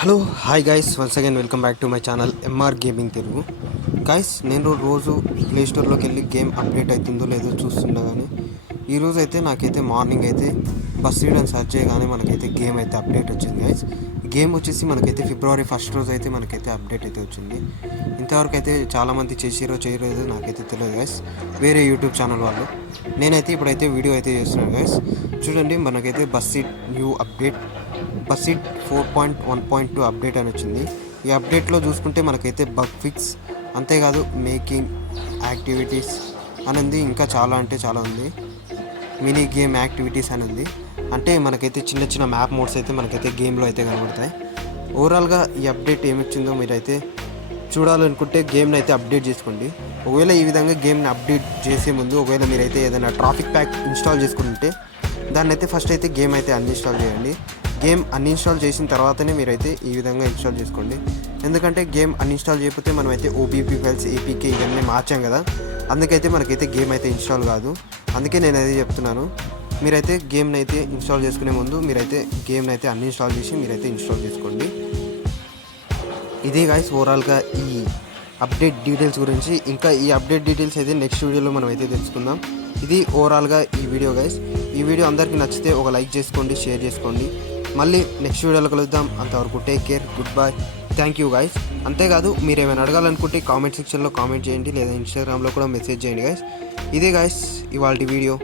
Hello hi guys once again welcome back to my channel MR gaming Telugu guys నేను రోజు play స్టోర్లోకి వెళ్ళి game update అవుతుందో లేదో చూస్తున్నా కానీ ఈరోజు అయితే నాకైతే మార్నింగ్ అయితే బస్ రీడ్ అని సెర్చ్ చేయగానే మనకైతే గేమ్ అయితే అప్డేట్ వచ్చింది గైస్ గేమ్ వచ్చేసి మనకైతే ఫిబ్రవరి ఫస్ట్ రోజు అయితే మనకైతే అప్డేట్ అయితే వచ్చింది. ఇంతవరకు అయితే చాలామంది చేసిరో చేయలేదో నాకైతే తెలియదు గైస్ వేరే యూట్యూబ్ ఛానల్ వాళ్ళు. నేనైతే ఇప్పుడైతే వీడియో అయితే చేస్తున్నాను గైస్ చూడండి మనకైతే bus seat new update బసిట్ four point one point two update అని వచ్చింది. ఈ అప్డేట్లో చూసుకుంటే మనకైతే బగ్ ఫిక్స్ అంతేకాదు మేకింగ్ యాక్టివిటీస్ అనేది ఇంకా చాలా అంటే చాలా ఉంది. మినీ గేమ్ యాక్టివిటీస్ అని ఉంది అంటే మనకైతే చిన్న చిన్న మ్యాప్ మోడ్స్ అయితే మనకైతే గేమ్లో అయితే కనబడతాయి. ఓవరాల్గా ఈ అప్డేట్ ఏమి వచ్చిందో మీరైతే చూడాలనుకుంటే గేమ్ని అయితే అప్డేట్ చేసుకోండి. ఒకవేళ ఈ విధంగా గేమ్ని అప్డేట్ చేసే ముందు ఒకవేళ మీరైతే ఏదైనా ట్రాఫిక్ ప్యాక్ ఇన్స్టాల్ చేసుకుంటే దాన్ని అయితే ఫస్ట్ అయితే గేమ్ అయితే అన్ఇన్స్టాల్ చేయండి. గేమ్ అన్ఇన్స్టాల్ చేసిన తర్వాతనే మీరైతే ఈ విధంగా ఇన్స్టాల్ చేసుకోండి. ఎందుకంటే గేమ్ అన్ఇన్స్టాల్ చేయకపోతే మనమైతే ఓబీపీ ఫైల్స్ ఏపీకే ఇవన్నీ మార్చాం కదా. అందుకైతే మనకైతే గేమ్ అయితే ఇన్స్టాల్ కాదు. అందుకే నేను అయితే చెప్తున్నాను. మీరైతే గేమ్ని అయితే ఇన్స్టాల్ చేసుకునే ముందు మీరైతే గేమ్ని అయితే అన్ఇన్స్టాల్ చేసి మీరైతే ఇన్స్టాల్ చేసుకోండి. ఇదే గాయస్ ఓవరాల్గా ఈ అప్డేట్ డీటెయిల్స్ గురించి. ఇంకా ఈ అప్డేట్ డీటెయిల్స్ అయితే నెక్స్ట్ వీడియోలో మనం అయితే తెలుసుకుందాం. ఇది ఓవరాల్గా ఈ వీడియో గైస్ ఈ వీడియో అందరికీ నచ్చితే ఒక లైక్ చేసుకోండి షేర్ చేసుకోండి. మళ్ళీ నెక్స్ట్ వీడియోలో కలుద్దాం. అంతవరకు take care good bye thank you guys అంతేకాదు మీరు ఏమైనా అడగాలనుకుంటే కామెంట్ సెక్షన్లో కామెంట్ చేయండి లేదా ఇన్స్టాగ్రామ్లో కూడా మెసేజ్ చేయండి గైస్ ఇదే గైస్ ఇవాళ వీడియో